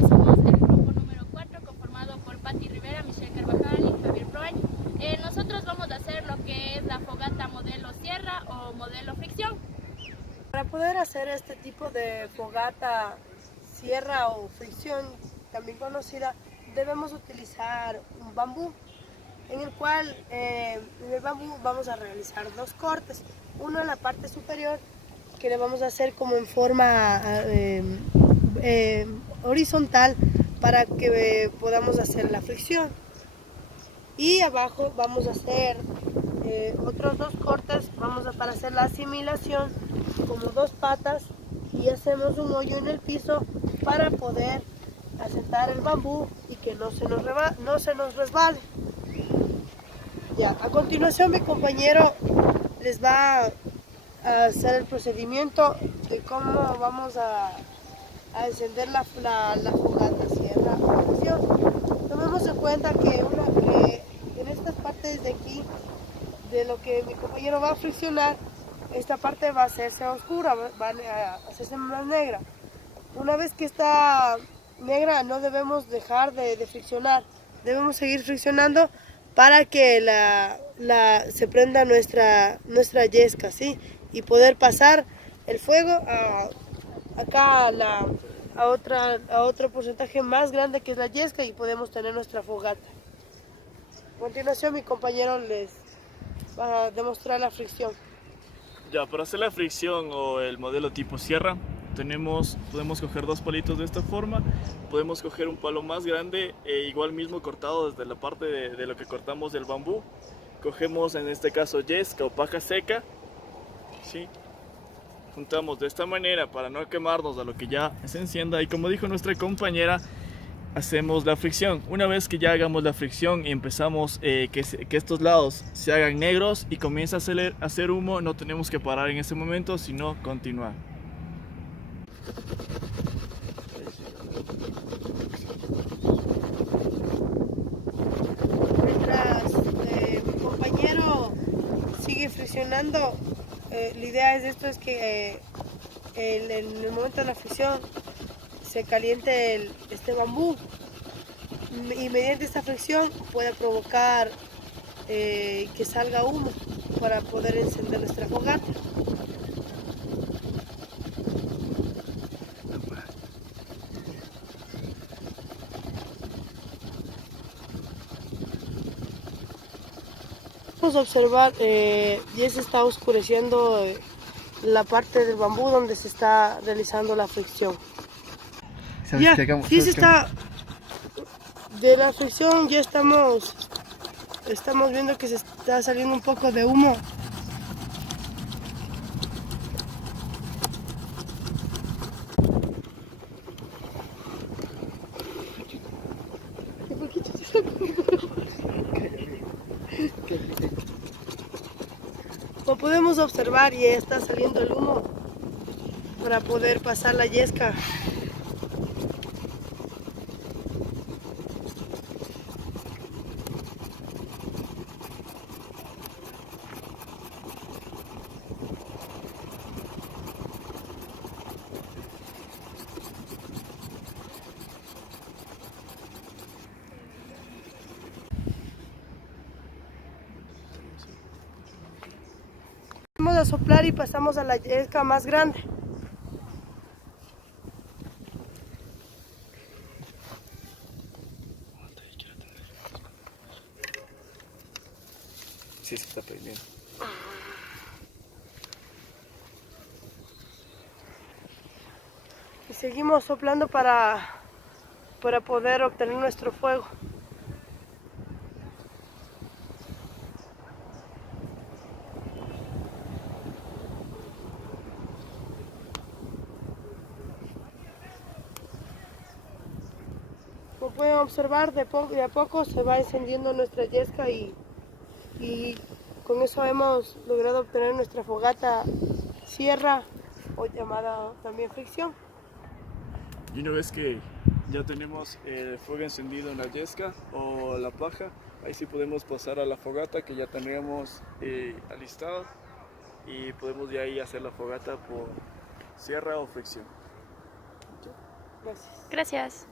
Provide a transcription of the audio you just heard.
nosotros somos el grupo número 4 conformado por Patti Rivera, Michelle Carvajal y Javier Proaño. Nosotros vamos a hacer lo que es la fogata modelo sierra o modelo fricción. Para poder hacer este tipo de fogata sierra o fricción, también conocida, debemos utilizar un bambú, en el cual en el bambú vamos a realizar dos cortes, uno en la parte superior que le vamos a hacer como en forma horizontal para que podamos hacer la fricción, y abajo vamos a hacer otros dos cortes, para hacer la asimilación, como dos patas, y hacemos un hoyo en el piso para poder asentar el bambú y que no se nos resbale. Ya, a continuación mi compañero les va a hacer el procedimiento de cómo vamos a encender la fogata sierra o fricción. Tomemos en cuenta que en estas partes de aquí, de lo que mi compañero va a friccionar, esta parte va a hacerse oscura, va a hacerse más negra. Una vez que está negra, no debemos dejar de friccionar, debemos seguir friccionando para que se prenda nuestra yesca, ¿sí? Y poder pasar el fuego acá a otro porcentaje más grande que es la yesca, y podemos tener nuestra fogata. A continuación mi compañero les va a demostrar la fricción. Ya, para hacer la fricción o el modelo tipo sierra, podemos coger dos palitos de esta forma, podemos coger un palo más grande e igual mismo cortado desde la parte de lo que cortamos del bambú. Cogemos en este caso yesca o paja seca, ¿sí? Juntamos de esta manera para no quemarnos a lo que ya se encienda, y como dijo nuestra compañera, hacemos la fricción. Una vez que ya hagamos la fricción y empezamos que estos lados se hagan negros y comienza a hacer humo, no tenemos que parar en ese momento, sino continuar. Mientras mi compañero sigue friccionando, la idea es que en el momento de la fricción se caliente este bambú, y mediante esta fricción puede provocar que salga humo para poder encender nuestra fogata. Vamos a observar, ya se está oscureciendo la parte del bambú donde se está realizando la fricción. Ya, sí se está, de la fricción ya estamos viendo que se está saliendo un poco de humo. Como podemos observar, ya está saliendo el humo para poder pasar la yesca. Vamos a soplar y pasamos a la yesca más grande. Sí, se está prendiendo. Y seguimos soplando para poder obtener nuestro fuego. Como pueden observar, de a poco se va encendiendo nuestra yesca, y con eso hemos logrado obtener nuestra fogata sierra, o llamada también fricción. Y una vez que ya tenemos el fuego encendido en la yesca o la paja, ahí sí podemos pasar a la fogata que ya tenemos alistada, y podemos de ahí hacer la fogata por sierra o fricción. Gracias. Gracias.